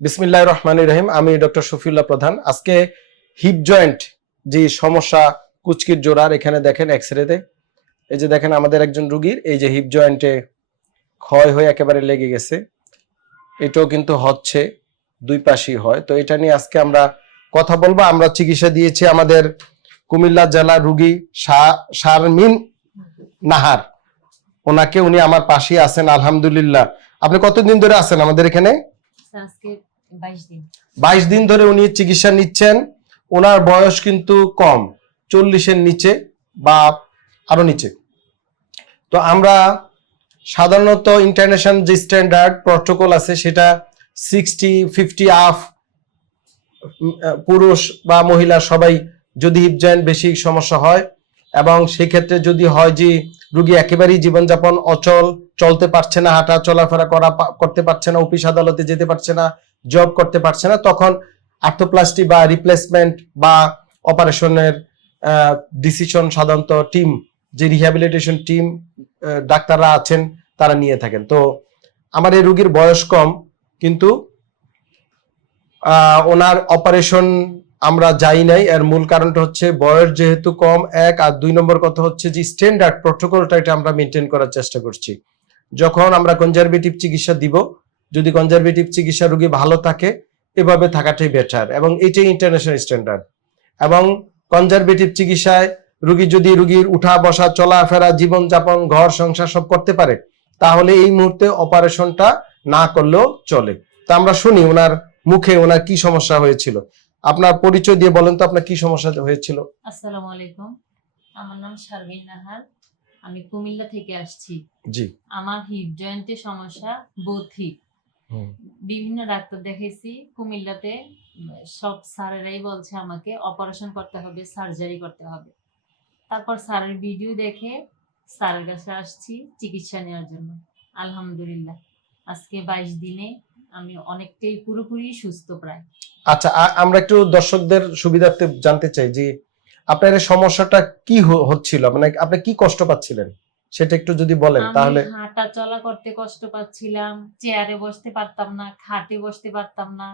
বিসমিল্লাহ রহমান রহিম, আমি ডক্টর শফিউল্লাহ প্রধান। আজকে হিপ জয়েন্ট যে সমস্যা, কুচকির জোড়ার এখানে দেখেন এক্স রেতে এই যে দেখেন আমাদের একজন রুগীর, এই যে হিপ জয়েন্টে ক্ষয় হয়ে একেবারে লেগে গেছে। এটাও কিন্তু হচ্ছে, দুই পাশেই হয়। তো এটা নিয়ে আজকে আমরা কথা বলব। আমরা চিকিৎসা দিয়েছি আমাদের কুমিল্লা জেলা রুগী শারমিন নাহার। ওনাকে উনি আমার পাশে আছেন, আলহামদুলিল্লাহ। আপনি কতদিন ধরে আছেন আমাদের এখানে? আজকে বাইশ দিন। ধরে উনি চিকিৎসা নিচ্ছেন। ওনার বয়স কিন্তু কম, চল্লিশের নিচে বা আরও নিচে। তো আমরা সাধারণত ইন্টারন্যাশনাল যে স্ট্যান্ডার্ড প্রটোকল আছে, সেটা সিক্সটি, ফিফটি আফ পুরুষ বা মহিলা সবাই যদি হিপ জয়েন্ট বেশি সমস্যা হয় এবং সেক্ষেত্রে যদি হয় যে রুগী একেবারেই জীবনযাপন অচল, চলতে পারছে না হাঁটা চলাফেরা করা করতে পারছে না, অফিস আদালতে যেতে পারছে না জব করতে পারছে না, তখন আর্থোপ্লাস্টি বা রিপ্লেসমেন্ট বা অপারেশনের ডিসিশন সাধারণত টিম যে রিহ্যাবিলিটেশন টিম ডাক্তাররা আছেন, তারা নিয়ে থাকেন। তো আমার এই রুগীর বয়স কম, কিন্তু ওনার অপারেশন আমরা যাই নাই। এর মূল কারণটা হচ্ছে বয়স যেহেতু কম, এক, আর দুই নম্বর কথা হচ্ছে যে স্ট্যান্ডার্ড প্রোটোকলটা এটা আমরা মেনটেন করার চেষ্টা করছি। যখন আমরা কনজারভেটিভ চিকিৎসা দিব যদি কনজারভেটিভ চিকিৎসা রোগী ভালো থাকে এভাবে থাকাটাই বেটার এবং এটাই ইন্টারন্যাশনাল স্ট্যান্ডার্ড এবং কনজারভেটিভ চিকিৎসায় রুগী যদি রুগীর উঠা বসা চলাফেরা জীবনযাপন ঘর সংসার সব করতে পারে তাহলে এই মুহূর্তে অপারেশনটা না করলেও চলে। তা আমরা শুনি ওনার মুখে ওনার কি সমস্যা হয়েছিল। আপনার পরিচয় দিয়ে বলেন তো আপনার কি সমস্যা হয়েছিল। আসসালামু আলাইকুম। আমার নাম শারমিন নাহার। আমি কুমিল্লা থেকে আসছি। জি। আমার হিপ জয়েন্টের সমস্যা বোথ হিপ। বিভিন্ন ডাক্তার দেখেছি কুমিল্লাতে সব স্যারেরাই বলছে আমাকে অপারেশন করতে হবে সার্জারি করতে হবে। তারপর স্যারের ভিডিও দেখে স্যারের কাছে আসছি চিকিৎসা নেওয়ার জন্য। আলহামদুলিল্লাহ আজকে বাইশ দিনে আমি অনেকটাই পুরোপুরি সুস্থ প্রায়। আচ্ছা আমরা একটু দর্শকদের সুবিধার্থে জানতে চাই যে আপনার সমস্যাটা কি হচ্ছিল? মানে আপনি কি কষ্ট পাচ্ছিলেন? সেটা একটু যদি বলেন তাহলে হাঁটা চলা করতে কষ্ট পাচ্ছিলাম চেয়ারে বসতে পারতাম না খাটে বসতে পারতাম না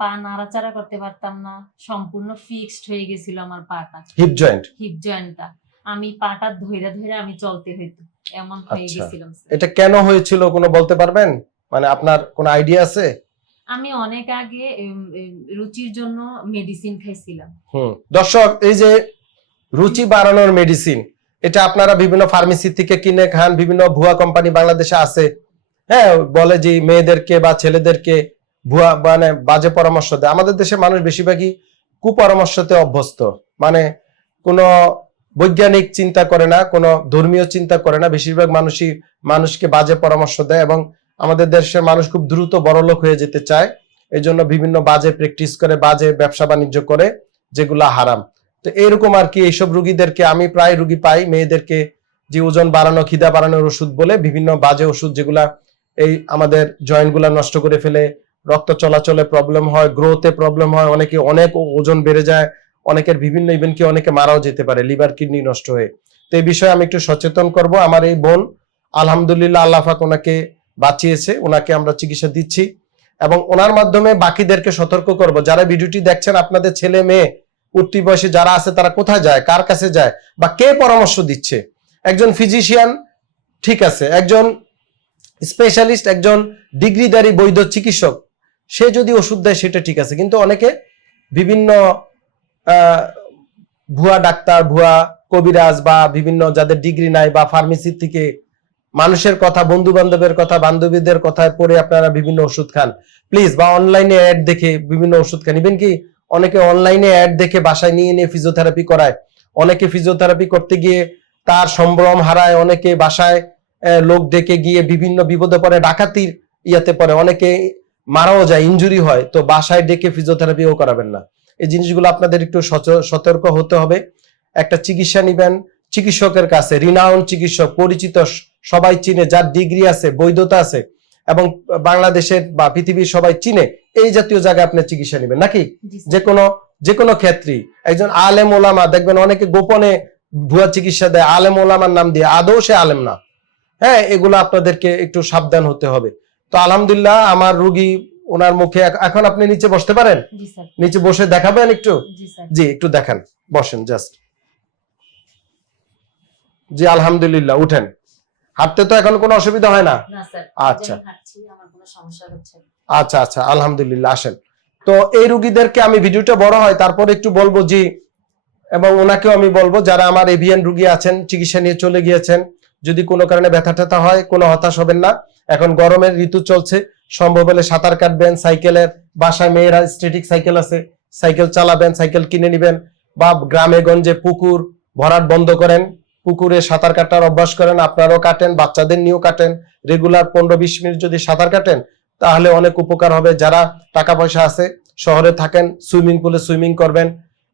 পা নাড়াচাড়া করতে পারতাম না সম্পূর্ণ ফিক্সড হয়ে গেছিল আমার পাটা। হিপ জয়েন্ট হিপ জয়েন্টটা আমি পাটা ধইরা ধইরা আমি চলতে হইতো এমন হয়ে আচ্ছা। গেছিলাম এটা কেন হয়েছিল কোনো বলতে পারবেন? মানে আপনার কোনো আইডিয়া আছে? আমি অনেক আগে রুচির জন্য মেডিসিন খাইছিলাম। হুম। দর্শক এই যে রুচি বাড়ানোর মেডিসিন এটা আপনারা বিভিন্ন ফার্মেসি থেকে কিনে খান, বিভিন্ন ভুয়া কোম্পানি বাংলাদেশে আছে। হ্যাঁ বলে যে মেয়েদেরকে বা ছেলেদেরকে ভুয়া মানে বাজে পরামর্শ দেয়। আমাদের দেশে মানুষ বেশিরভাগই কুপরামর্শতে অভ্যস্ত। মানে কোনো বৈজ্ঞানিক চিন্তা করে না, কোনো ধর্মীয় চিন্তা করে না। বেশিরভাগ মানুষই মানুষকে বাজে পরামর্শ দেয় এবং আমাদের দেশের মানুষ খুব দ্রুত বড়লোক হয়ে যেতে চায়। এই জন্য বিভিন্ন বাজে প্র্যাকটিস করে, বাজে ব্যবসা বাণিজ্য করে, যেগুলা হারাম। তো এরকম আর কি এইসব রুগীদেরকে আমি প্রায় রুগী পাই, মেয়েদেরকে যে ওজন বাড়ানো, খিদা বাড়ানোর ওষুধ বলে বিভিন্ন বাজে ওষুধ যেগুলা এই আমাদের জয়েন্টগুলা নষ্ট করে ফেলে, রক্ত চলাচলে প্রবলেম হয় গ্রোথে প্রবলেম হয়, অনেকে অনেক ওজন বেড়ে যায়, অনেকের বিভিন্ন ইভেন কি অনেকে মারাও যেতে পারে লিভার কিডনি নষ্ট হয়ে। তো এই বিষয়ে আমি একটু সচেতন করব। আমার এই বোন, আলহামদুলিল্লাহ আল্লাহাক ওনাকে বাঁচিয়েছে, ওনাকে আমরা চিকিৎসা দিচ্ছি এবং ওনার মাধ্যমে বাকিদেরকে সতর্ক করব। যারা ভিডিওটি দেখছেন, আপনাদের ছেলে, মেয়ে উঠতি বয়সে যারা আছে, তারা কোথায় যায়, কার কাছে যায় বা কে পরামর্শ দিচ্ছে? একজন ফিজিশিয়ান ঠিক আছে, একজন স্পেশালিস্ট একজন ডিগ্রিধারী বৈধ চিকিৎসক, সে যদি ওষুধ দেয় সেটা ঠিক আছে। কিন্তু অনেকে বিভিন্ন ভুয়া ডাক্তার, ভুয়া কবিরাজ বা বিভিন্ন যাদের ডিগ্রি নাই বা ফার্মেসির থেকে মানুষের কথা বন্ধু বান্ধবের কথা, বান্ধবীদের কথায় পড়ে আপনারা বিভিন্ন ওষুধ খান। প্লিজ বা অনলাইনে অ্যাড দেখে বিভিন্ন ওষুধ খান। ইভেন কি অনেকে অনলাইনে অ্যাড দেখে বাসায় নিয়ে নিয়ে ফিজিওথেরাপি করায়। অনেকে ফিজিওথেরাপি করতে গিয়ে তার সম্ভ্রম হারায়, অনেকে বাসায় লোক ডেকে গিয়ে বিভিন্ন বিপদে পড়ে, ডাকাতির ইয়াতে পড়ে, অনেকে মারাও যায় ইনজুরি হয়, তো বাসায় ডেকে ফিজিওথেরাপিও করাবেন না। এই জিনিসগুলো আপনাদের একটু সতর্ক হতে হবে। একটা চিকিৎসা নিবেন, চিকিৎসকের কাছে রিনাউন চিকিৎসক, পরিচিত সবাই চিনে, যার ডিগ্রি আছে, বৈধতা আছে এবং বাংলাদেশের বা পৃথিবীর সবাই চিনে এই জাতীয় জায়গায় আপনি চিকিৎসা নেবেন। নাকি? যে কোনো যে কোনো ক্ষেত্রেই। একজন আলেম ওলামা দেখবেন অনেকে গোপনে ভুয়া চিকিৎসা দেয় আলেম ওলামার নাম দিয়ে আদৌ সে আলেম না। হ্যাঁ এগুলো আপনাদেরকে একটু সাবধান হতে হবে। তো আলহামদুলিল্লাহ আমার রুগী ওনার মুখে এখন আপনি নিচে বসতে পারেন? নিচে বসে দেখাবেন একটু? জি জি একটু দেখান। বসেন জাস্ট। জি আলহামদুলিল্লাহ উঠেন। হাঁটতে তো এখন কোনো অসুবিধা হয় না? আচ্ছা। আচ্ছা আচ্ছা আলহামদুলিল্লাহ আসেন। তো এই রুগীদেরকে আমি ভিডিওটা বড় হয় তারপর একটু বলব জি এবং ওনাকেও আমি বলব যারা আমার এভিয়ান রুগী আছেন চিকিৎসা নিয়ে চলে গিয়েছেন যদি কোনো কারণে ব্যথা ট্যাথা হয় কোনো হতাশ হবেন না। এখন গরমের ঋতু চলছে সম্ভব হলে সাঁতার কাটবেন সাইকেলের বাসায় মেয়েরা স্টেটিক সাইকেল আছে সাইকেল চালাবেন সাইকেল কিনে নেবেন বা গ্রামে গঞ্জে পুকুর ভরাট বন্ধ করেন। পুকুরে সাঁতার কাটার অভ্যাস করেন, আপনারাও কাটেন, বাচ্চাদের নিয়েও কাটেন। রেগুলার পনেরো বিশ মিনিট যদি সাঁতার কাটেন, তাহলে অনেক উপকার হবে। যারা টাকা পয়সা আছে, শহরে থাকেন, সুইমিং পুলে সুইমিং করবেন,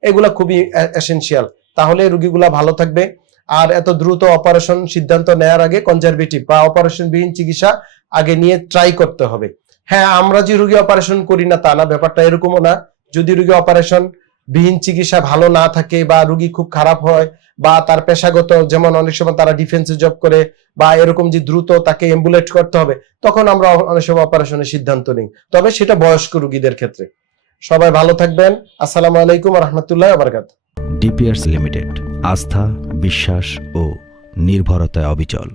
এগুলা খুবই এসেনশিয়াল তাহলে রুগীগুলা ভালো থাকবে। আর এত দ্রুত অপারেশন সিদ্ধান্ত নেওয়ার আগে কনজারভেটিভ বা অপারেশন বিহীন চিকিৎসা আগে নিয়ে ট্রাই করতে হবে। হ্যাঁ আমরা যে রুগী অপারেশন করি না তা না, ব্যাপারটা এরকমও না। যদি রুগী অপারেশন বিহীন চিকিৎসা ভালো না থাকে বা রুগী খুব খারাপ হয় বা তার পেশাগত যেমন অনেক সময় তারা ডিফেন্সে জব করে বা এরকম যে দ্রুত তাকে এম্বুলেট করতে হবে, তখন আমরা অনেক সময় অপারেশনের সিদ্ধান্ত নিই। তবে সেটা বয়স্ক রুগীদের ক্ষেত্রে। সবাই ভালো থাকবেন। আসসালামু আলাইকুম রহমতুল্লাহ আবরকাত ডিপিআরস লিমিটেড আস্থা, বিশ্বাস ও নির্ভরতায় অবিচল।